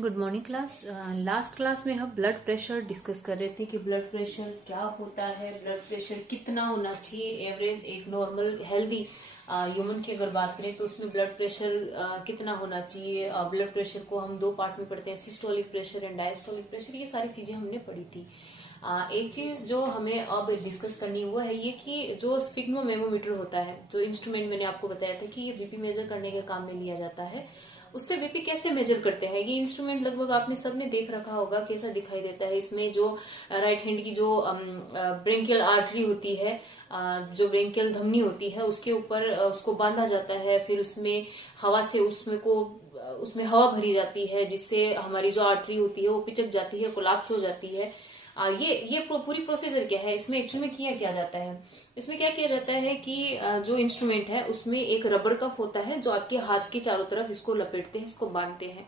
Good morning class. Last class में हम blood pressure discuss कर रहे थे कि ब्लड प्रेशर क्या होता है, ब्लड प्रेशर कितना होना चाहिए एवरेज एक नॉर्मल हेल्दी ह्यूमन की अगर बात करें तो उसमें ब्लड प्रेशर कितना होना चाहिए। ब्लड प्रेशर को हम दो पार्ट में पढ़ते हैं, systolic pressure and diastolic pressure. ये सारी चीजें हमने पढ़ी थी। एक चीज जो हमें अब डिस्कस करनी वो है ये कि जो स्पिग्मोमेमोमीटर होता है, जो इंस्ट्रूमेंट मैंने आपको बताया था कि ये बीपी मेजर करने के काम में लिया जाता है, उससे बीपी कैसे मेजर करते हैं। ये इंस्ट्रूमेंट लगभग आपने सबने देख रखा होगा कैसा दिखाई देता है। इसमें जो राइट हैंड की जो ब्रेंकियल आर्टरी होती है, जो ब्रेंकियल धमनी होती है, उसके ऊपर उसको बांधा जाता है, फिर उसमें हवा से उसमें हवा भरी जाती है, जिससे हमारी जो आर्टरी होती है वो पिचक जाती है, कोलैप्स हो जाती है। ये पूरी प्रोसीजर क्या है, इसमें एक्चुअली में किया क्या जाता है। इसमें क्या किया जाता है कि जो इंस्ट्रूमेंट है उसमें एक रबर कफ होता है जो आपके हाथ के चारों तरफ इसको लपेटते हैं, इसको बांधते हैं।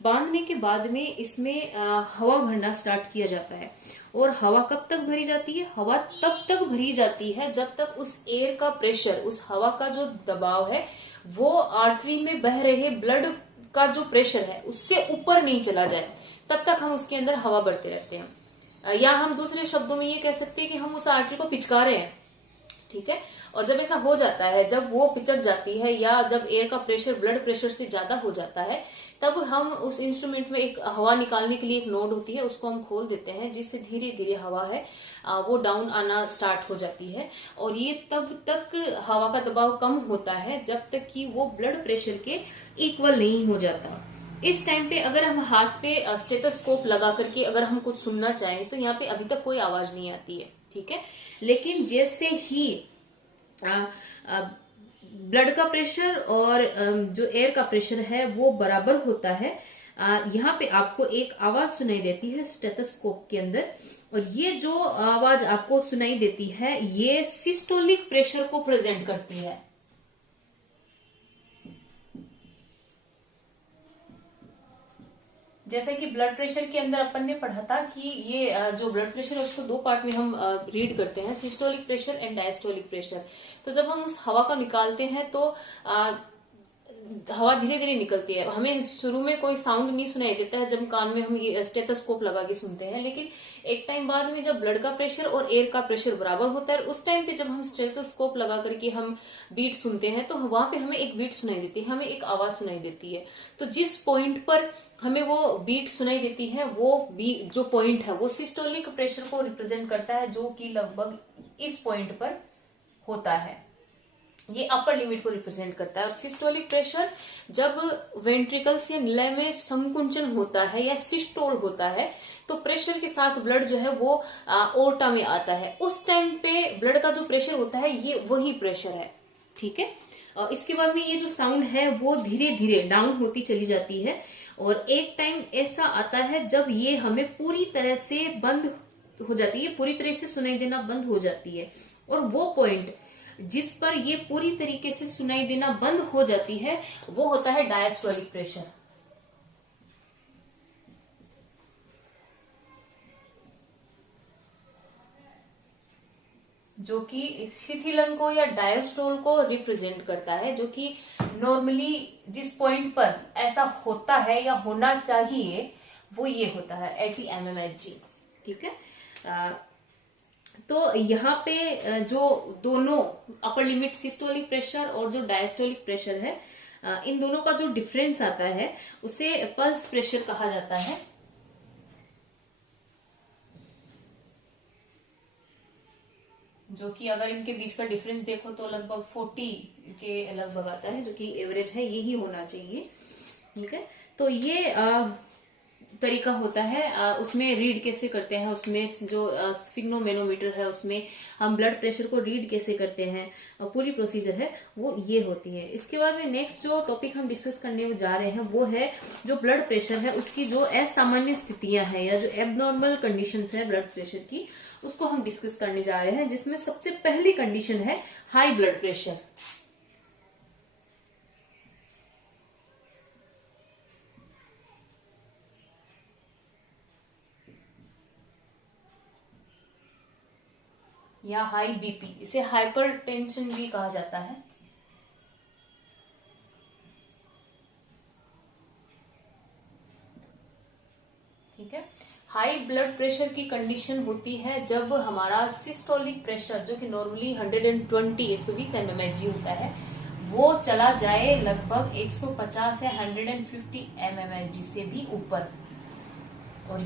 बांधने के बाद में इसमें हवा भरना स्टार्ट किया जाता है। और हवा कब तक भरी जाती है? हवा तब तक भरी जाती है जब तक उस एयर का प्रेशर, उस हवा का जो दबाव है वो आर्टरी में बह रहे ब्लड का जो प्रेशर है उससे ऊपर नहीं चला जाए, तब तक हम उसके अंदर हवा भरते रहते हैं। या हम दूसरे शब्दों में ये कह सकते हैं कि हम उस आर्टरी को पिचका रहे हैं, ठीक है। और जब ऐसा हो जाता है, जब वो पिचक जाती है या जब एयर का प्रेशर ब्लड प्रेशर से ज्यादा हो जाता है, तब हम उस इंस्ट्रूमेंट में एक हवा निकालने के लिए एक नोड होती है, उसको हम खोल देते हैं, जिससे धीरे धीरे हवा है वो डाउन आना स्टार्ट हो जाती है। और ये तब तक हवा का दबाव कम होता है जब तक कि वो ब्लड प्रेशर के इक्वल नहीं हो जाता। इस टाइम पे अगर हम हाथ पे स्टेथोस्कोप लगा करके अगर हम कुछ सुनना चाहें तो यहाँ पे अभी तक कोई आवाज नहीं आती है, ठीक है। लेकिन जैसे ही ब्लड का प्रेशर और जो एयर का प्रेशर है वो बराबर होता है, यहाँ पे आपको एक आवाज सुनाई देती है स्टेथोस्कोप के अंदर। और ये जो आवाज आपको सुनाई देती है ये सिस्टोलिक प्रेशर को प्रेजेंट करती है। जैसे कि ब्लड प्रेशर के अंदर अपन ने पढ़ा था कि ये जो ब्लड प्रेशर है उसको दो पार्ट में हम रीड करते हैं, systolic pressure and diastolic pressure. तो जब हम उस हवा को निकालते हैं तो हवा धीरे धीरे निकलती है, हमें शुरू में कोई साउंड नहीं सुनाई देता है जब कान में हम ये स्टेथोस्कोप लगा के सुनते हैं। लेकिन एक टाइम बाद में जब ब्लड का प्रेशर और एयर का प्रेशर बराबर होता है, उस टाइम पे जब हम स्टेथोस्कोप लगा करके हम बीट सुनते हैं तो वहां पे हमें एक बीट सुनाई देती है, हमें एक आवाज सुनाई देती है। तो जिस पॉइंट पर हमें वो बीट सुनाई देती है, वो बीट जो पॉइंट है वो सिस्टोलिक प्रेशर को रिप्रेजेंट करता है, जो कि लगभग इस पॉइंट पर होता है। ये अपर लिमिट को रिप्रेजेंट करता है। और सिस्टोलिक प्रेशर जब वेंट्रिकल से निलय में संकुंचन होता है या सिस्टोल होता है तो प्रेशर के साथ ब्लड जो है वो ओर्टा में आता है। उस टाइम पे ब्लड का जो प्रेशर होता है ये वही प्रेशर है, ठीक है। इसके बाद में ये जो साउंड है वो धीरे धीरे डाउन होती चली जाती है। और एक टाइम ऐसा आता है जब ये हमें पूरी तरह से बंद हो जाती है, पूरी तरह से सुनाई देना बंद हो जाती है। और वो पॉइंट जिस पर ये पूरी तरीके से सुनाई देना बंद हो जाती है वो होता है डायस्टोलिक प्रेशर। जो कि शिथिलन को या डायस्टोल को रिप्रेजेंट करता है, जो कि नॉर्मली जिस पॉइंट पर ऐसा होता है या होना चाहिए वो ये होता है 80 mmHg, ठीक है। तो यहाँ पे जो दोनों अपर लिमिट सिस्टोलिक प्रेशर और जो डायस्टोलिक प्रेशर है, इन दोनों का जो डिफरेंस आता है उसे पल्स प्रेशर कहा जाता है। जो कि अगर इनके बीच का डिफरेंस देखो तो लगभग 40 के लगभग आता है, जो कि एवरेज है, यही होना चाहिए, ठीक है। तो ये तरीका होता है। उसमें रीड कैसे करते हैं, उसमें जो स्फिग्नोमेनोमीटर है उसमें हम ब्लड प्रेशर को रीड कैसे करते हैं, पूरी प्रोसीजर है वो ये होती है। इसके बाद में नेक्स्ट जो टॉपिक हम डिस्कस करने जा रहे हैं वो है जो ब्लड प्रेशर है उसकी जो असामान्य स्थितियां हैं या जो एबनॉर्मल कंडीशंस है ब्लड प्रेशर की, उसको हम डिस्कस करने जा रहे हैं। जिसमें सबसे पहली कंडीशन है हाई ब्लड प्रेशर। या हाई बीपी, इसे हाइपरटेंशन भी कहा जाता है। ठीक है। हाई ब्लड प्रेशर की कंडीशन होती है जब हमारा सिस्टोलिक प्रेशर, जो कि नॉर्मली 120 mmHg होता है, वो चला जाए लगभग 150 या 150 mmHg से भी ऊपर। और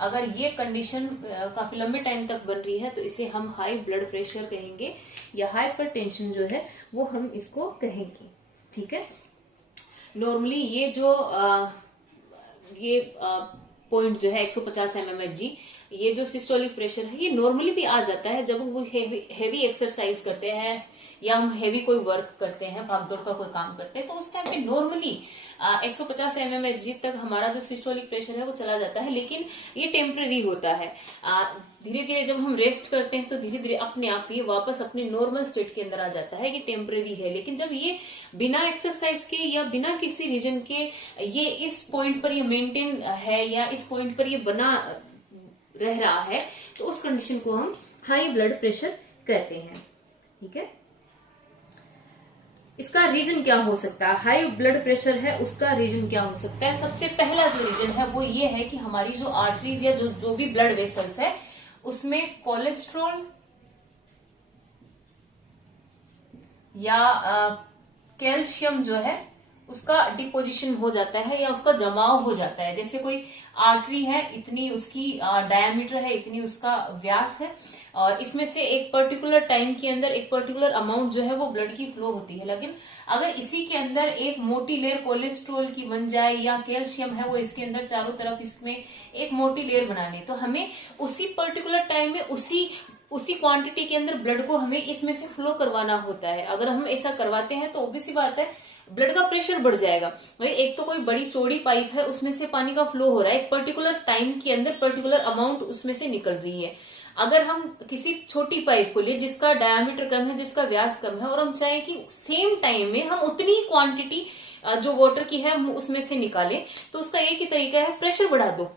अगर ये कंडीशन काफी लंबे टाइम तक बन रही है तो इसे हम हाई ब्लड प्रेशर कहेंगे, या हाइपरटेंशन जो है वो हम इसको कहेंगे। ठीक है। नॉर्मली ये पॉइंट जो है 150 mmHg, ये जो सिस्टोलिक प्रेशर है ये नॉर्मली भी आ जाता है जब वो हेवी एक्सरसाइज करते हैं या हम हेवी कोई वर्क करते हैं, भागदौड़ का कोई काम करते हैं, तो उस टाइम पे नॉर्मली 150 mmHg तक हमारा जो सिस्टोलिक प्रेशर है वो चला जाता है। लेकिन ये टेम्पररी होता है। धीरे धीरे जब हम रेस्ट करते हैं तो धीरे धीरे अपने आप ये वापस अपने नॉर्मल स्टेट के अंदर आ जाता है। ये टेम्पररी है। लेकिन जब ये बिना एक्सरसाइज के या बिना किसी रीजन के ये इस पॉइंट पर ये मेंटेन है या इस पॉइंट पर ये बना रह रहा है, तो उस कंडीशन को हम हाई ब्लड प्रेशर कहते हैं। ठीक है। इसका रीजन क्या हो सकता है? हाई ब्लड प्रेशर है उसका रीजन क्या हो सकता है? सबसे पहला जो रीजन है वो ये है कि हमारी जो आर्टरीज या जो भी ब्लड वेसल्स है उसमें कोलेस्ट्रॉल या कैल्शियम जो है उसका डिपोजिशन हो जाता है या उसका जमाव हो जाता है। जैसे कोई आर्टरी है, इतनी उसकी डायमीटर है, इतनी उसका व्यास है, और इसमें से एक पर्टिकुलर टाइम के अंदर एक पर्टिकुलर अमाउंट जो है वो ब्लड की फ्लो होती है। लेकिन अगर इसी के अंदर एक मोटी लेयर कोलेस्ट्रॉल की बन जाए या कैल्शियम है वो इसके अंदर चारों तरफ इसमें एक मोटी लेयर बना ले, तो हमें उसी पर्टिकुलर टाइम में उसी क्वांटिटी के अंदर ब्लड को हमें इसमें से फ्लो करवाना होता है। अगर हम ऐसा करवाते हैं तो ऑब्वियस सी बात है ब्लड का प्रेशर बढ़ जाएगा। एक तो कोई बड़ी चौड़ी पाइप है उसमें से पानी का फ्लो हो रहा है, एक पर्टिकुलर टाइम के अंदर पर्टिकुलर अमाउंट उसमें से निकल रही है। अगर हम किसी छोटी पाइप को लिए जिसका डायमीटर कम है, जिसका व्यास कम है, और हम चाहें कि सेम टाइम में हम उतनी क्वांटिटी जो वाटर की है हम उसमें से निकालें, तो उसका एक ही तरीका है, प्रेशर बढ़ा दो।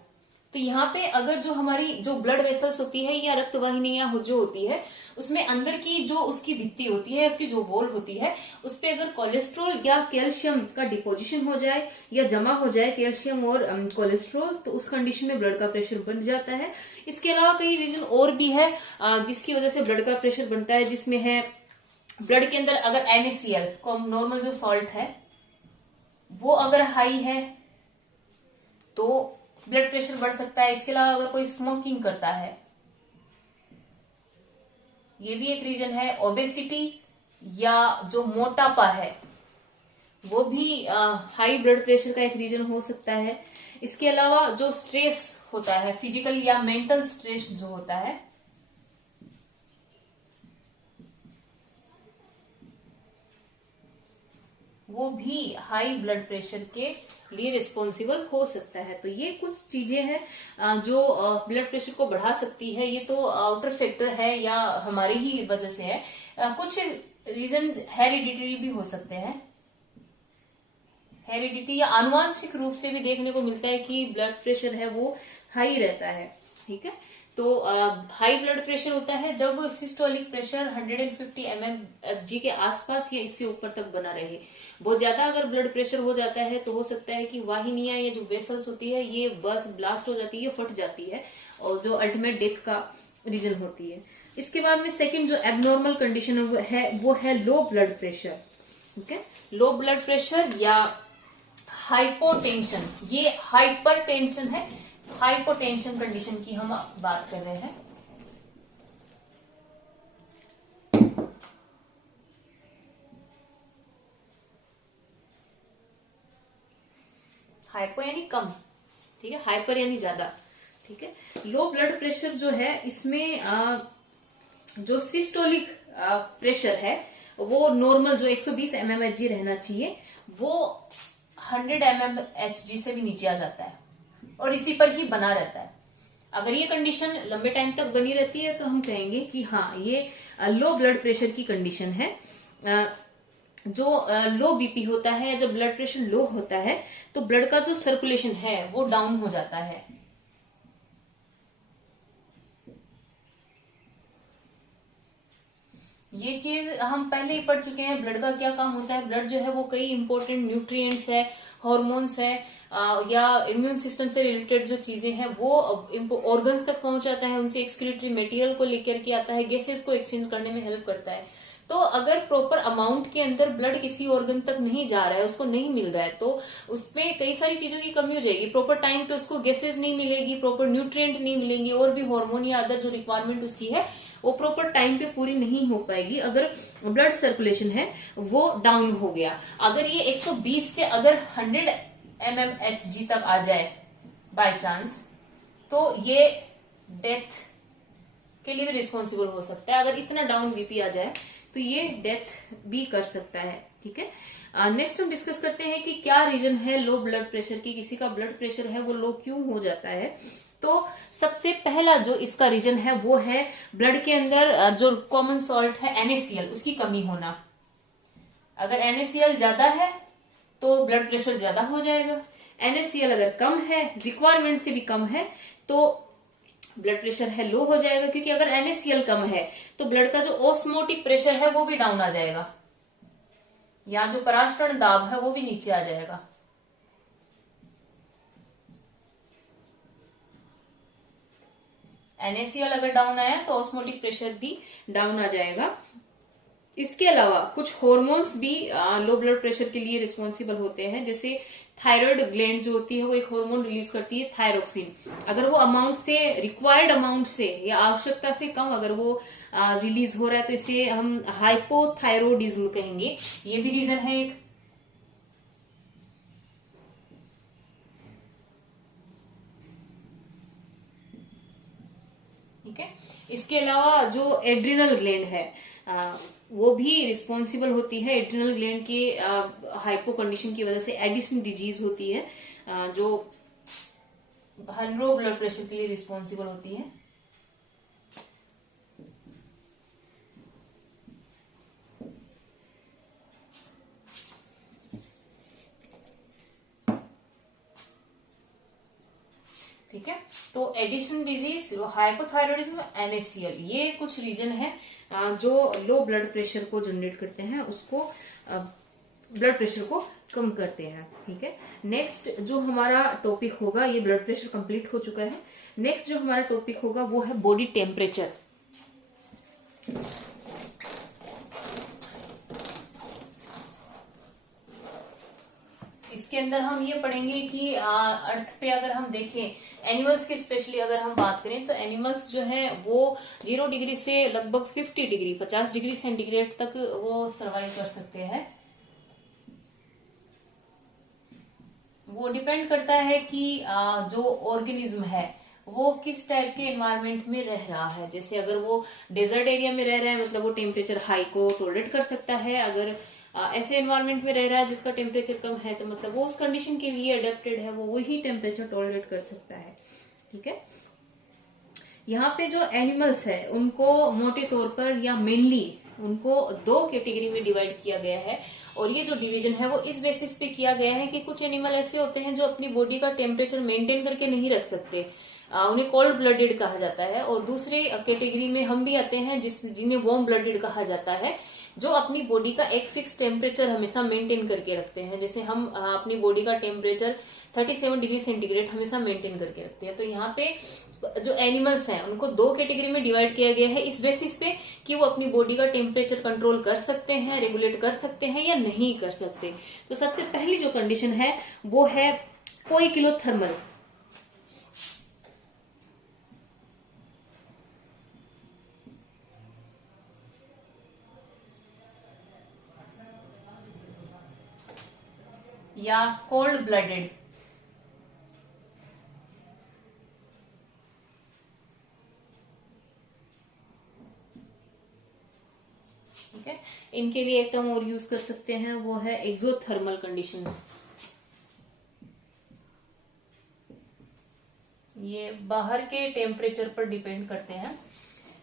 तो यहाँ पे अगर जो हमारी जो ब्लड वेसल्स होती है या रक्त वाहिनियां जो होती है उसमें अंदर की जो उसकी भित्ति होती है, उसकी जो वॉल होती है, उस पे अगर कोलेस्ट्रॉल या कैल्शियम का डिपोजिशन हो जाए या जमा हो जाए कैल्शियम और कोलेस्ट्रॉल, तो उस कंडीशन में ब्लड का प्रेशर बढ़ जाता है। इसके अलावा कई रीजन और भी है जिसकी वजह से ब्लड का प्रेशर बनता है, जिसमें है ब्लड के अंदर अगर NaCl नॉर्मल जो सॉल्ट है वो अगर हाई है तो ब्लड प्रेशर बढ़ सकता है। इसके अलावा अगर कोई स्मोकिंग करता है, ये भी एक रीजन है। ओबेसिटी या जो मोटापा है वो भी हाई ब्लड प्रेशर का एक रीजन हो सकता है। इसके अलावा जो स्ट्रेस होता है, फिजिकल या मेंटल स्ट्रेस जो होता है, वो भी हाई ब्लड प्रेशर के लिए रिस्पॉन्सिबल हो सकता है। तो ये कुछ चीजें हैं जो ब्लड प्रेशर को बढ़ा सकती है। ये तो आउटर फैक्टर है या हमारी ही वजह से है। कुछ रीजन हेरिडिटरी भी हो सकते हैं। हेरिडिटी या आनुवांशिक रूप से भी देखने को मिलता है कि ब्लड प्रेशर है वो हाई रहता है। ठीक है। तो हाई ब्लड प्रेशर होता है जब सिस्टोलिक प्रेशर 150 mmHg के आसपास या इससे ऊपर तक बना रहे। बहुत ज्यादा अगर ब्लड प्रेशर हो जाता है तो हो सकता है कि वाहिनियां या जो वेसल्स होती है ये बस ब्लास्ट हो जाती है, फट जाती है, और जो अल्टीमेट डेथ का रीजन होती है। इसके बाद में सेकंड जो एबनॉर्मल कंडीशन वो है लो ब्लड प्रेशर। ठीक है। लो ब्लड प्रेशर या हाइपोटेंशन, ये हाइपर टेंशन है। हाइपोटेंशन कंडीशन की हम बात कर रहे हैं। हाइपो यानी कम, ठीक है, हाइपर यानी ज्यादा। ठीक है। लो ब्लड प्रेशर जो है इसमें जो सिस्टोलिक प्रेशर है वो नॉर्मल जो 120 mmHg रहना चाहिए वो 100 mmHg से भी नीचे आ जाता है और इसी पर ही बना रहता है। अगर ये कंडीशन लंबे टाइम तक बनी रहती है तो हम कहेंगे कि हाँ ये लो ब्लड प्रेशर की कंडीशन है। जो लो बीपी होता है, जब ब्लड प्रेशर लो होता है तो ब्लड का जो सर्कुलेशन है वो डाउन हो जाता है। ये चीज हम पहले ही पढ़ चुके हैं। ब्लड का क्या काम होता है? ब्लड जो है वो कई इंपॉर्टेंट न्यूट्रिएंट्स है, हॉर्मोन्स है, या इम्यून सिस्टम से रिलेटेड जो चीजें हैं वो ऑर्गन्स तक पहुंच जाता है, उनसे एक्सक्रीटरी मटेरियल को लेकर के आता है, गैसेस को एक्सचेंज करने में हेल्प करता है। तो अगर प्रॉपर अमाउंट के अंदर ब्लड किसी ऑर्गन तक नहीं जा रहा है, उसको नहीं मिल रहा है, तो उसमें कई सारी चीजों की कमी हो जाएगी। प्रॉपर टाइम पे उसको गैसेस नहीं मिलेगी, प्रॉपर न्यूट्रिएंट नहीं मिलेंगे, और भी हार्मोन या अदर जो रिक्वायरमेंट उसकी है वो प्रॉपर टाइम पे पूरी नहीं हो पाएगी अगर ब्लड सर्कुलेशन है वो डाउन हो गया। अगर ये 120 से अगर 100 mmHg तक आ जाए बाय चांस, तो ये डेथ के लिए भी रिस्पॉन्सिबल हो सकता है। अगर इतना डाउन बीपी आ जाए तो ये डेथ भी कर सकता है। ठीक है, नेक्स्ट हम डिस्कस करते हैं कि क्या रीजन है लो ब्लड प्रेशर की, किसी का ब्लड प्रेशर है वो लो क्यों हो जाता है। तो सबसे पहला जो इसका रीजन है वो है ब्लड के अंदर जो कॉमन सॉल्ट है NaCl, उसकी कमी होना। अगर NaCl ज्यादा है तो ब्लड प्रेशर ज्यादा हो जाएगा। NaCl अगर कम है, रिक्वायरमेंट से भी कम है, तो ब्लड प्रेशर है लो हो जाएगा। क्योंकि अगर NaCl कम है तो ब्लड का जो ऑस्मोटिक प्रेशर है वो भी डाउन आ जाएगा, या जो पराशरण दाब है वो भी नीचे आ जाएगा। NaCl अगर डाउन आया तो ऑस्मोटिक प्रेशर भी डाउन आ जाएगा। इसके अलावा कुछ हॉर्मोन्स भी लो ब्लड प्रेशर के लिए रिस्पॉन्सिबल होते हैं। जैसे थायराइड ग्लैंड जो होती है वो एक हार्मोन रिलीज करती है थायरोक्सिन। अगर वो अमाउंट से, रिक्वायर्ड अमाउंट से या आवश्यकता से कम अगर वो रिलीज हो रहा है तो इसे हम हाइपोथायरोडिज्म कहेंगे। ये भी रीजन है एक। ठीक है, इसके अलावा जो एड्रिनल ग्लैंड है वो भी रिस्पॉन्सिबल होती है। एड्रिनल ग्लैंड के हाइपो कंडीशन की वजह से एडिशन डिजीज होती है जो लो ब्लड प्रेशर के लिए रिस्पॉन्सिबल होती है। ठीक है, तो एडिशन डिजीज, हाइपोथायरॉइडिज्म, NaCl, ये कुछ रीजन है जो लो ब्लड प्रेशर को जनरेट करते हैं, उसको ब्लड प्रेशर को कम करते हैं। ठीक है, नेक्स्ट जो हमारा टॉपिक होगा, ये ब्लड प्रेशर कंप्लीट हो चुका है। नेक्स्ट जो हमारा टॉपिक होगा वो है बॉडी टेम्परेचर। इसके अंदर हम ये पढ़ेंगे कि अर्थ पे अगर हम देखें, एनिमल्स की स्पेशली अगर हम बात करें, तो एनिमल्स जो है वो 0 डिग्री से लगभग 50 डिग्री 50 डिग्री सेंटीग्रेड तक वो सरवाइव कर सकते हैं। वो डिपेंड करता है कि जो ऑर्गेनिज्म है वो किस टाइप के एनवायरनमेंट में रह रहा है। जैसे अगर वो डेजर्ट एरिया में रह रहा है, मतलब वो टेम्परेचर हाई को टॉलरेट कर सकता है। अगर ऐसे एनवायरनमेंट में रह रहा है जिसका टेम्परेचर कम है, तो मतलब वो उस कंडीशन के लिए अडेप्टेड है, वो वही टेम्परेचर टॉलरेट कर सकता है। ठीक है, यहाँ पे जो एनिमल्स है उनको मोटे तौर पर या मेनली उनको 2 कैटेगरी में डिवाइड किया गया है। और ये जो डिवीजन है वो इस बेसिस पे किया गया है कि कुछ एनिमल ऐसे होते हैं जो अपनी बॉडी का टेम्परेचर मेंटेन करके नहीं रख सकते, उन्हें कोल्ड ब्लडेड कहा जाता है। और दूसरे कैटेगरी में हम भी आते हैं जिन्हें वार्म ब्लडेड कहा जाता है, जो अपनी बॉडी का एक फिक्स टेम्परेचर हमेशा मेंटेन करके रखते हैं। जैसे हम अपनी बॉडी का टेम्परेचर 37 डिग्री सेंटीग्रेड हमेशा मेंटेन करके रखते हैं। तो यहाँ पे जो एनिमल्स हैं उनको 2 कैटेगरी में डिवाइड किया गया है इस बेसिस पे कि वो अपनी बॉडी का टेम्परेचर कंट्रोल कर सकते हैं, रेगुलेट कर सकते हैं या नहीं कर सकते। तो सबसे पहली जो कंडीशन है वो है पोइकिलोथर्मल। या कोल्ड ब्लडेड। ठीक है, इनके लिए एक टर्म और यूज कर सकते हैं, वो है एक्सोथर्मल कंडीशन। ये बाहर के टेम्परेचर पर डिपेंड करते हैं।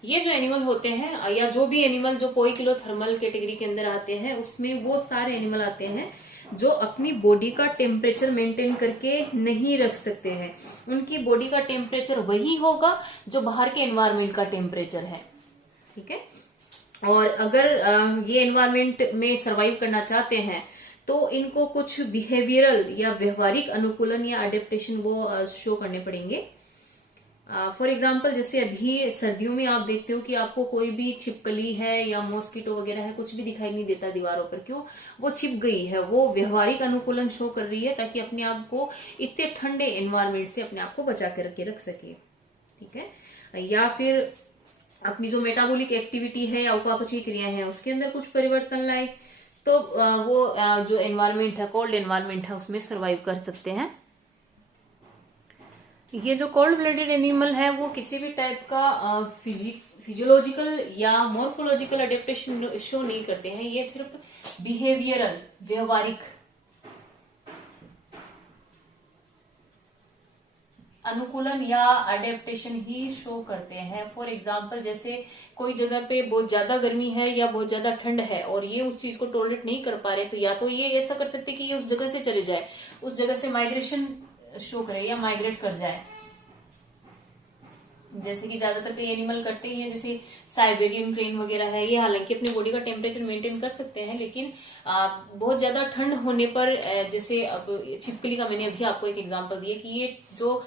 ये जो एनिमल होते हैं या जो भी एनिमल जो पोइकिलोथर्मल कैटेगरी के अंदर आते हैं, उसमें वो सारे एनिमल आते हैं जो अपनी बॉडी का टेम्परेचर मेंटेन करके नहीं रख सकते हैं। उनकी बॉडी का टेम्परेचर वही होगा जो बाहर के एनवायरनमेंट का टेम्परेचर है। ठीक है, और अगर ये एनवायरनमेंट में सरवाइव करना चाहते हैं तो इनको कुछ बिहेवियरल या व्यवहारिक अनुकूलन या अडेप्टेशन वो शो करने पड़ेंगे। फॉर एग्जाम्पल जैसे अभी सर्दियों में आप देखते हो कि आपको कोई भी छिपकली है या मॉस्किटो वगैरह है, कुछ भी दिखाई नहीं देता दीवारों पर। क्यों? वो छिप गई है। वो व्यवहारिक अनुकूलन शो कर रही है ताकि अपने आप को इतने ठंडे एनवायरमेंट से अपने आप को बचा करके रख सके। ठीक है। या फिर अपनी जो मेटाबॉलिक एक्टिविटी है या उपापचयी क्रियाएं हैं उसके अंदर कुछ परिवर्तन लाए तो वो जो एनवायरमेंट है, कोल्ड एनवायरमेंट है, उसमें सरवाइव कर सकते हैं। ये जो कोल्ड ब्लडेड एनिमल है वो किसी भी टाइप का फिजियोलॉजिकल या मॉर्फोलॉजिकल अडेप्टेशन शो नहीं करते हैं। ये सिर्फ बिहेवियरल, व्यवहारिक अनुकूलन या अडेप्टेशन ही शो करते हैं। फॉर एग्जाम्पल जैसे कोई जगह पे बहुत ज्यादा गर्मी है या बहुत ज्यादा ठंड है और ये उस चीज को टॉलरेट नहीं कर पा रहे, तो या तो ये ऐसा कर सकते कि ये उस जगह से चले जाए, उस जगह से माइग्रेशन शो करे या माइग्रेट कर जाए, जैसे कि ज्यादातर कई एनिमल करते ही हैं, जैसे साइबेरियन क्रेन वगैरह है। ये हालांकि अपनी बॉडी का टेम्परेचर मेंटेन कर सकते हैं, लेकिन बहुत ज्यादा ठंड होने पर जैसे अब छिपकली का मैंने अभी आपको एक एग्जांपल दिया कि ये जो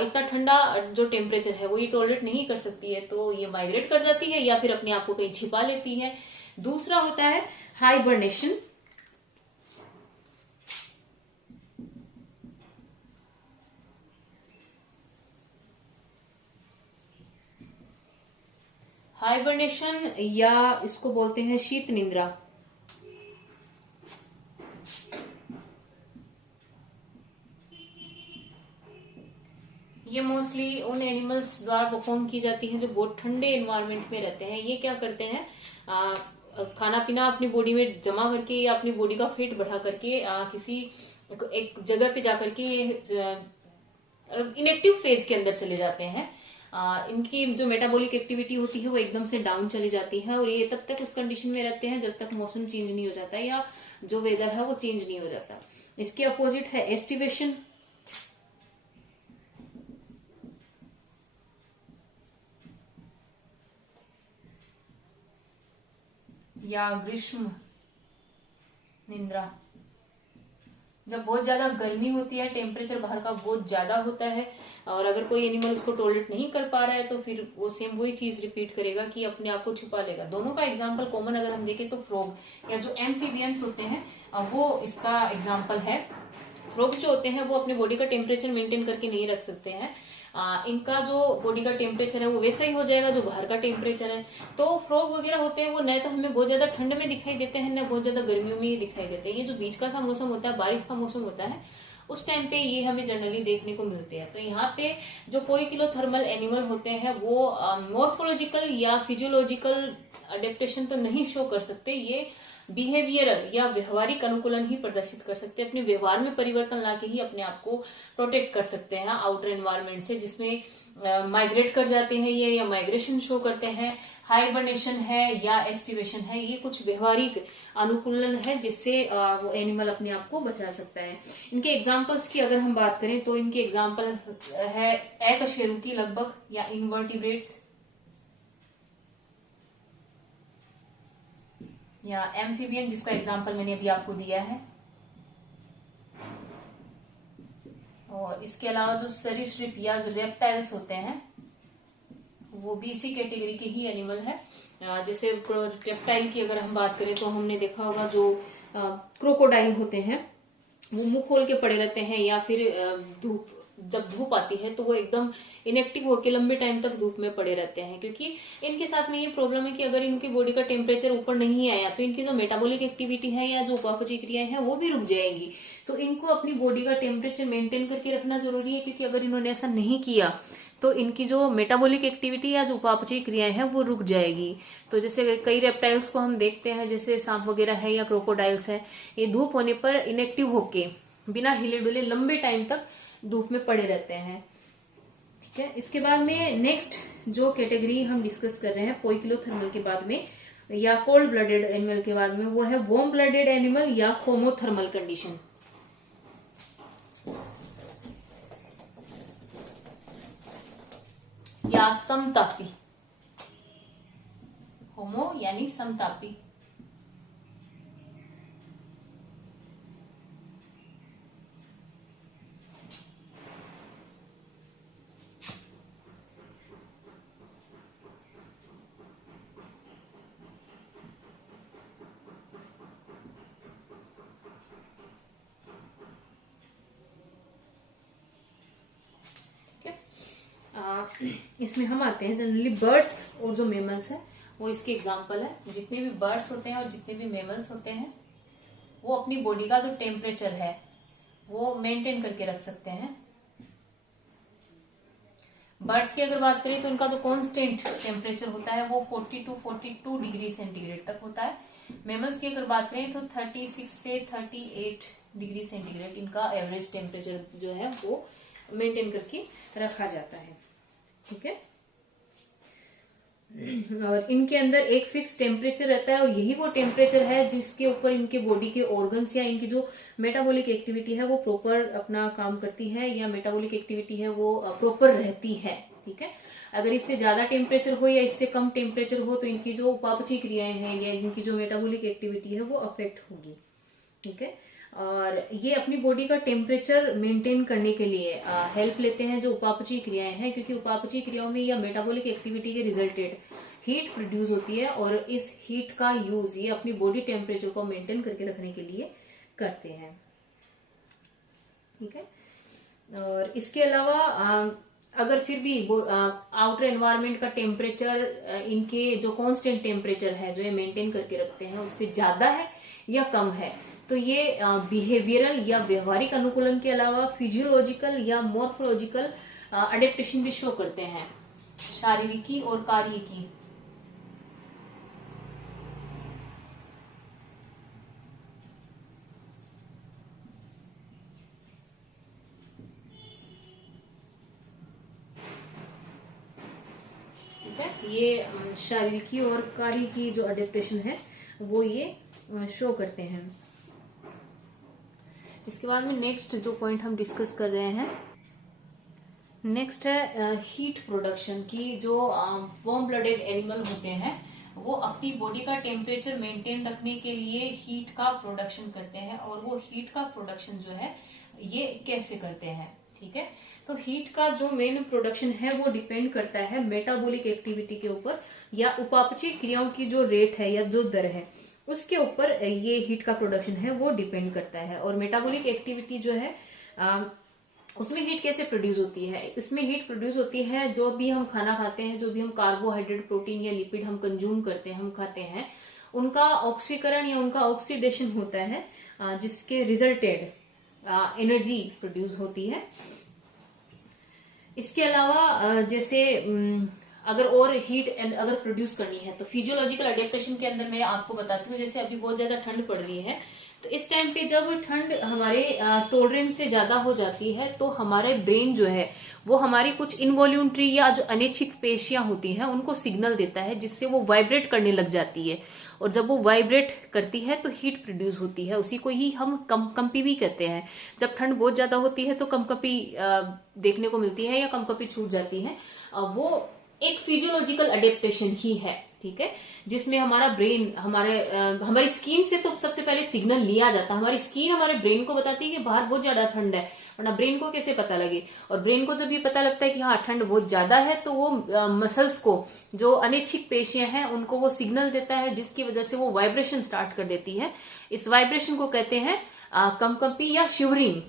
इतना ठंडा जो टेम्परेचर है वो ये टॉलरेट नहीं कर सकती है, तो ये माइग्रेट कर जाती है या फिर अपने आप को कहीं छिपा लेती है। दूसरा होता है हाइबरनेशन। हाइबरनेशन या इसको बोलते हैं शीत निद्रा। ये मोस्टली उन एनिमल्स द्वारा परफॉर्म की जाती है जो बहुत ठंडे एनवायरनमेंट में रहते हैं। ये क्या करते हैं, खाना पीना अपनी बॉडी में जमा करके या अपनी बॉडी का वेट बढ़ा करके किसी एक जगह पे जाकर के इनएक्टिव फेज के अंदर चले जाते हैं। इनकी जो मेटाबॉलिक एक्टिविटी होती है वो एकदम से डाउन चली जाती है और ये तब तक उस कंडीशन में रहते हैं जब तक मौसम चेंज नहीं हो जाता है या जो वेदर है वो चेंज नहीं हो जाता। इसके अपोजिट है एस्टिवेशन या ग्रीष्म निद्रा। जब बहुत ज्यादा गर्मी होती है, टेम्परेचर बाहर का बहुत ज्यादा होता है और अगर कोई एनिमल उसको टॉलरेट नहीं कर पा रहा है तो फिर वो सेम वही चीज रिपीट करेगा कि अपने आप को छुपा लेगा। दोनों का एग्जांपल कॉमन अगर हम देखें तो फ्रॉग या जो एम्फीबियंस होते हैं वो इसका एग्जांपल है। फ्रॉग्स जो होते हैं वो अपने बॉडी का टेम्परेचर मेंटेन करके नहीं रख सकते हैं। इनका जो बॉडी का टेम्परेचर है वो वैसा ही हो जाएगा जो बाहर का टेम्परेचर है। तो फ्रॉग वगैरह होते हैं वो न तो हमें बहुत ज्यादा ठंड में दिखाई देते हैं न बहुत ज्यादा गर्मियों में ही दिखाई देते हैं। ये जो बीच का सा मौसम होता है, बारिश का मौसम होता है, उस टाइम पे ये हमें जनरली देखने को मिलते हैं। तो यहाँ पे जो पोइकिलोथर्मल एनिमल होते हैं वो मॉर्फोलॉजिकल या फिजियोलॉजिकल अडेप्टेशन तो नहीं शो कर सकते, ये बिहेवियरल या व्यवहारिक अनुकूलन ही प्रदर्शित कर सकते हैं। अपने व्यवहार में परिवर्तन लाके ही अपने आप को प्रोटेक्ट कर सकते हैं आउटर एनवायरनमेंट से, जिसमें माइग्रेट कर जाते हैं ये या माइग्रेशन शो करते हैं। हाइबरनेशन है या एस्टिवेशन है, ये कुछ व्यवहारिक अनुकूलन है जिससे वो एनिमल अपने आप को बचा सकता है। इनके एग्जाम्पल्स की अगर हम बात करें तो इनके एग्जाम्पल है एकशेरुकी लगभग या इनवर्टिब्रेट्स या एम्फीबियन जिसका एग्जाम्पल मैंने अभी आपको दिया है। और इसके अलावा जो सरीसृप या जो रेप्टाइल्स होते हैं वो भी इसी कैटेगरी के ही एनिमल है। जैसे रेप्टाइल की अगर हम बात करें तो हमने देखा होगा जो क्रोकोडाइल होते हैं वो मुंह खोल के पड़े रहते हैं या फिर जब धूप आती है तो वो एकदम इनएक्टिव होकर लंबे टाइम तक धूप में पड़े रहते हैं, क्योंकि इनके साथ में ये प्रॉब्लम है कि अगर इनकी बॉडी का टेम्परेचर ऊपर नहीं आया तो इनकी जो मेटाबॉलिक एक्टिविटी है या जो उपापचयी क्रियाएं हैं वो भी रुक जाएंगी। तो इनको अपनी बॉडी का टेम्परेचर मेंटेन करके रखना जरूरी है, क्योंकि अगर इन्होंने ऐसा नहीं किया तो इनकी जो मेटाबॉलिक एक्टिविटी या जो उपापचयी क्रियाएं हैं वो रुक जाएगी। तो जैसे कई रेप्टाइल्स को हम देखते हैं, जैसे सांप वगैरह है या क्रोकोडाइल्स है, ये धूप होने पर इनएक्टिव होके बिना हिले डुले लंबे टाइम तक धूप में पड़े रहते हैं। ठीक है। इसके बाद में नेक्स्ट जो कैटेगरी हम डिस्कस कर रहे हैं पोइकिलोथर्मल के बाद में या कोल्ड ब्लडेड एनिमल के बाद में, वो है वार्म ब्लडेड एनिमल या होमोथर्मल कंडीशन। या समतापी, होमो यानी समतापी। इसमें हम आते हैं जनरली बर्ड्स और जो मेमल्स है वो इसके एग्जाम्पल है। जितने भी बर्ड्स होते हैं और जितने भी मेमल्स होते हैं वो अपनी बॉडी का जो टेम्परेचर है वो मेंटेन करके रख सकते हैं। बर्ड्स की अगर बात करें तो उनका जो कांस्टेंट टेम्परेचर होता है वो 40 to 42 डिग्री सेंटीग्रेड तक होता है। मेमल्स की अगर बात करें तो 36 से 38 डिग्री सेंटीग्रेड इनका एवरेज टेम्परेचर जो है वो मेंटेन करके रखा जाता है। ठीक है, और इनके अंदर एक फिक्स टेम्परेचर रहता है और यही वो टेम्परेचर है जिसके ऊपर इनके बॉडी के ऑर्गन्स या इनकी जो मेटाबॉलिक एक्टिविटी है वो प्रॉपर अपना काम करती है या मेटाबॉलिक एक्टिविटी है वो प्रॉपर रहती है। ठीक है, अगर इससे ज्यादा टेम्परेचर हो या इससे कम टेम्परेचर हो तो इनकी जो उपापचय क्रियाएं हैं या इनकी जो मेटाबॉलिक एक्टिविटी है वो अफेक्ट होगी। ठीक है, और ये अपनी बॉडी का टेम्परेचर मेंटेन करने के लिए हेल्प लेते हैं जो उपापचय क्रियाएं हैं, क्योंकि उपापचय क्रियाओं में या मेटाबॉलिक एक्टिविटी के रिजल्टेड हीट प्रोड्यूस होती है और इस हीट का यूज ये अपनी बॉडी टेम्परेचर को मेंटेन करके रखने के लिए करते हैं। ठीक है, और इसके अलावा अगर फिर भी आउटर एनवायरनमेंट का टेम्परेचर इनके जो कांस्टेंट टेम्परेचर है जो ये मेंटेन करके रखते हैं उससे ज्यादा है या कम है तो ये बिहेवियरल या व्यवहारिक अनुकूलन के अलावा फिजियोलॉजिकल या मॉर्फोलॉजिकल अडेप्टेशन भी शो करते हैं, शारीरिकी और कार्यिकी। ठीक है, ये शारीरिकी और कार्यिकी जो अडेप्टेशन है वो ये शो करते हैं। इसके बाद में नेक्स्ट जो पॉइंट हम डिस्कस कर रहे हैं नेक्स्ट है हीट प्रोडक्शन की। जो वार्म ब्लडेड एनिमल होते हैं वो अपनी बॉडी का टेम्परेचर मेंटेन रखने के लिए हीट का प्रोडक्शन करते हैं और वो हीट का प्रोडक्शन जो है ये कैसे करते हैं। ठीक है, तो हीट का जो मेन प्रोडक्शन है वो डिपेंड करता है मेटाबॉलिक एक्टिविटी के ऊपर या उपापचय क्रियाओं की जो रेट है या जो दर है उसके ऊपर ये हीट का प्रोडक्शन है वो डिपेंड करता है। और मेटाबॉलिक एक्टिविटी जो है उसमें हीट कैसे प्रोड्यूस होती है, इसमें हीट प्रोड्यूस होती है जो भी हम खाना खाते हैं, जो भी हम कार्बोहाइड्रेट प्रोटीन या लिपिड हम कंज्यूम करते हैं, हम खाते हैं, उनका ऑक्सीकरण या उनका ऑक्सीडेशन होता है जिसके रिजल्टेड एनर्जी प्रोड्यूस होती है। इसके अलावा जैसे अगर और हीट अगर प्रोड्यूस करनी है तो फिजियोलॉजिकल अडेप्टेशन के अंदर मैं आपको बताती हूँ। जैसे अभी बहुत ज्यादा ठंड पड़ रही है तो इस टाइम पे जब ठंड हमारे टॉलरेंस से ज्यादा हो जाती है तो हमारे ब्रेन जो है वो हमारी कुछ इनवॉल्यूंट्री या जो अनैच्छिक पेशियां होती हैं उनको सिग्नल देता है जिससे वो वाइब्रेट करने लग जाती है और जब वो वाइब्रेट करती है तो हीट प्रोड्यूस होती है। उसी को ही हम कंपी भी कहते हैं। जब ठंड बहुत ज्यादा होती है तो कंपी देखने को मिलती है या कंपी छूट जाती है। वो एक फिजियोलॉजिकल अडेप्टेशन ही है। ठीक है, जिसमें हमारा ब्रेन हमारी स्किन से तो सबसे पहले सिग्नल लिया जाता है। हमारी स्किन हमारे ब्रेन को बताती है कि बाहर बहुत ज्यादा ठंड है, वरना ब्रेन को कैसे पता लगे। और ब्रेन को जब ये पता लगता है कि हाँ ठंड बहुत ज्यादा है तो वो मसल्स को जो अनैच्छिक पेशियां हैं उनको वो सिग्नल देता है जिसकी वजह से वो वाइब्रेशन स्टार्ट कर देती है। इस वाइब्रेशन को कहते हैं कंपी या शिवरिंग।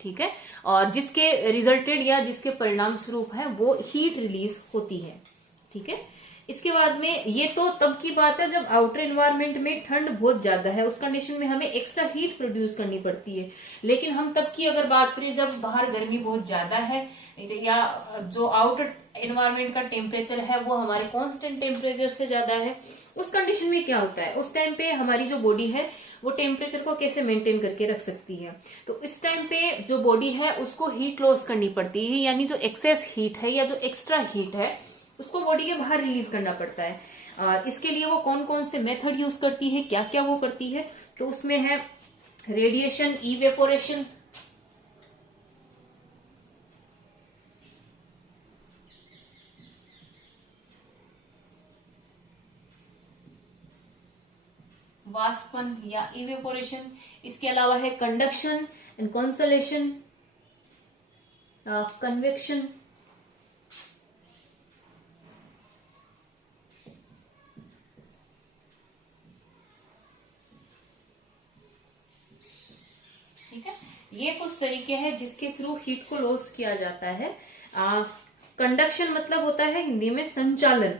ठीक है, और जिसके रिजल्टेड या जिसके परिणाम स्वरूप है वो हीट रिलीज होती है। ठीक है, इसके बाद में ये तो तब की बात है जब आउटर एनवायरनमेंट में ठंड बहुत ज्यादा है, उस कंडीशन में हमें एक्स्ट्रा हीट प्रोड्यूस करनी पड़ती है। लेकिन हम तब की अगर बात करें जब बाहर गर्मी बहुत ज्यादा है या जो आउटर एनवायरनमेंट का टेम्परेचर है वो हमारे कांस्टेंट टेम्परेचर से ज्यादा है, उस कंडीशन में क्या होता है, उस टाइम पे हमारी जो बॉडी है वो टेम्परेचर को कैसे मेंटेन करके रख सकती है। तो इस टाइम पे जो बॉडी है उसको हीट लॉस करनी पड़ती है, यानी जो एक्सेस हीट है या जो एक्स्ट्रा हीट है उसको बॉडी के बाहर रिलीज करना पड़ता है। और इसके लिए वो कौन कौन से मेथड यूज करती है, क्या क्या वो करती है, तो उसमें है रेडिएशन, इवेपोरेशन, वाष्पन या इवेपोरेशन। इसके अलावा है कंडक्शन एंड कॉन्सलेशन, कन्वेक्शन। ठीक है, ये कुछ तरीके हैं जिसके थ्रू हीट को लॉस किया जाता है। कंडक्शन मतलब होता है हिंदी में संचालन,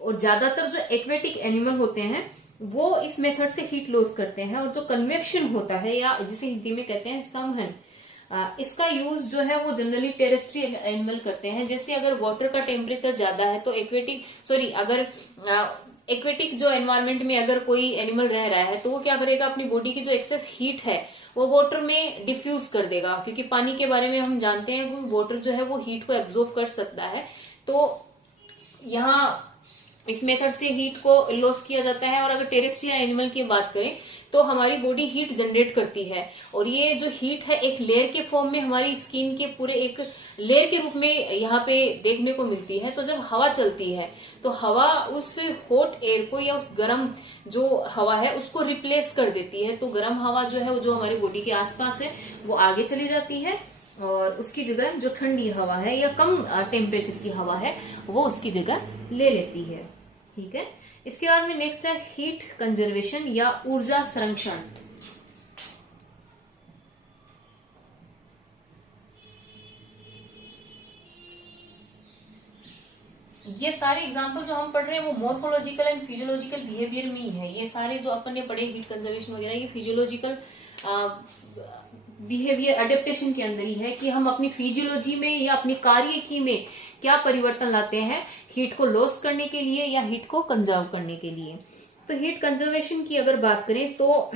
और ज्यादातर जो एक्वेटिक एनिमल होते हैं वो इस मेथड से हीट लॉस करते हैं। और जो कन्वेक्शन होता है या जिसे हिंदी में कहते हैं संवहन, इसका यूज जो है वो जनरली टेरेस्ट्रियल एनिमल करते हैं। जैसे अगर वाटर का टेम्परेचर ज्यादा है तो अगर एक्वेटिक जो एनवायरमेंट में अगर कोई एनिमल रह रहा है तो वो क्या करेगा, अपनी बॉडी की जो एक्सेस हीट है वो वाटर में डिफ्यूज कर देगा, क्योंकि पानी के बारे में हम जानते हैं कि वाटर जो है वो हीट को एब्जॉर्ब कर सकता है। तो यहाँ इस मेथड से हीट को लॉस किया जाता है। और अगर टेरेस्ट्रियल एनिमल की बात करें तो हमारी बॉडी हीट जनरेट करती है, और ये जो हीट है एक लेयर के फॉर्म में हमारी स्किन के पूरे एक लेयर के रूप में यहाँ पे देखने को मिलती है। तो जब हवा चलती है तो हवा उस हॉट एयर को या उस गर्म जो हवा है उसको रिप्लेस कर देती है। तो गर्म हवा जो है वो जो हमारी बॉडी के आसपास है वो आगे चली जाती है, और उसकी जगह जो ठंडी हवा है या कम टेम्परेचर की हवा है वो उसकी जगह ले लेती है। ठीक है, इसके बाद में नेक्स्ट है हीट कंजर्वेशन या ऊर्जा संरक्षण। ये सारे एग्जाम्पल जो हम पढ़ रहे हैं वो मॉर्फोलॉजिकल एंड फिजियोलॉजिकल बिहेवियर में ही है। ये सारे जो अपन ने पढ़े हीट कंजर्वेशन वगैरह ये फिजियोलॉजिकल बिहेवियर अडेप्टेशन के अंदर ही है कि हम अपनी फिजियोलॉजी में या अपनी कार्यकी में क्या परिवर्तन लाते हैं हीट को लॉस करने के लिए या हीट को कंजर्व करने के लिए। तो हीट कंजर्वेशन की अगर बात करें तो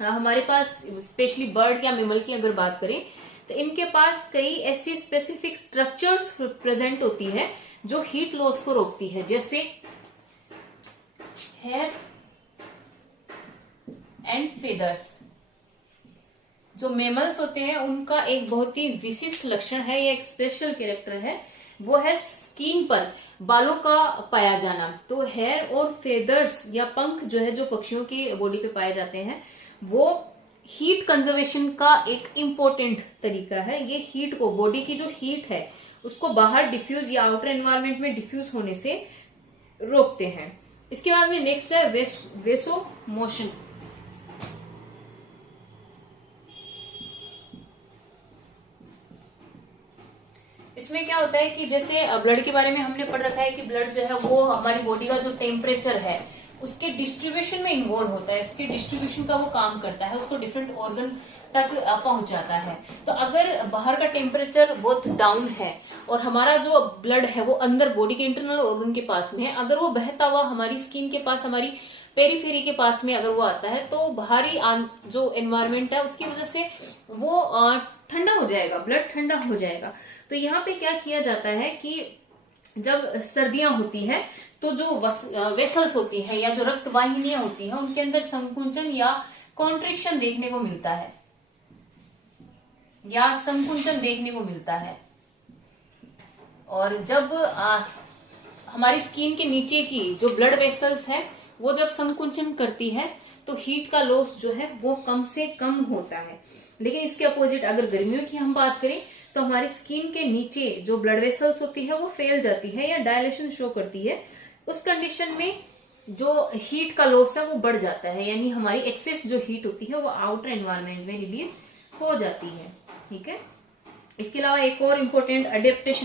हमारे पास स्पेशली बर्ड या मेमल की अगर बात करें तो इनके पास कई ऐसी स्पेसिफिक स्ट्रक्चर्स प्रेजेंट होती है जो हीट लॉस को रोकती है, जैसे हेयर एंड फेदर्स। जो मेमल्स होते हैं उनका एक बहुत ही विशिष्ट लक्षण है या एक स्पेशल कैरेक्टर है, वो है स्किन पर बालों का पाया जाना। तो हेयर और फेदर्स या पंख जो है जो पक्षियों की बॉडी पे पाए जाते हैं वो हीट कंजर्वेशन का एक इम्पोर्टेंट तरीका है। ये हीट को, बॉडी की जो हीट है उसको बाहर डिफ्यूज या आउटर एनवायरमेंट में डिफ्यूज होने से रोकते हैं। इसके बाद में नेक्स्ट है वेसो मोशन। इसमें क्या होता है कि जैसे ब्लड के बारे में हमने पढ़ रखा है कि ब्लड जो है वो हमारी बॉडी का जो टेम्परेचर है उसके डिस्ट्रीब्यूशन में इन्वॉल्व होता है, उसके डिस्ट्रीब्यूशन का वो काम करता है, उसको डिफरेंट ऑर्गन तक पहुंच जाता है। तो अगर बाहर का टेम्परेचर बहुत डाउन है और हमारा जो ब्लड है वो अंदर बॉडी के इंटरनल ऑर्गन के पास में है, अगर वो बहता हुआ हमारी स्किन के पास, हमारी पेरीफेरी के पास में अगर वो आता है तो बाहरी जो एनवायरमेंट है उसकी वजह से वो ठंडा हो जाएगा, ब्लड ठंडा हो जाएगा। तो यहाँ पे क्या किया जाता है कि जब सर्दियां होती है तो जो वेसल्स होती है या जो रक्त वाहिनियां होती है उनके अंदर संकुंचन या कॉन्ट्रिक्शन देखने को मिलता है, या संकुंचन देखने को मिलता है। और जब हमारी स्किन के नीचे की जो ब्लड वेसल्स है वो जब संकुंचन करती है तो हीट का लॉस जो है वो कम से कम होता है। लेकिन इसके अपोजिट अगर गर्मियों की हम बात करें तो हमारी स्किन के नीचे जो ब्लड वेसल्स होती है वो फैल जाती है या डायलेशन शो करती है। उस कंडीशन में जो हीट का लॉस है वो बढ़ जाता है, यानी हमारी एक्सेस जो हीट होती है वो आउटर एनवायरनमेंट में रिलीज हो जाती है। ठीक है, इसके अलावा एक और इम्पोर्टेंट अडेप्टेशन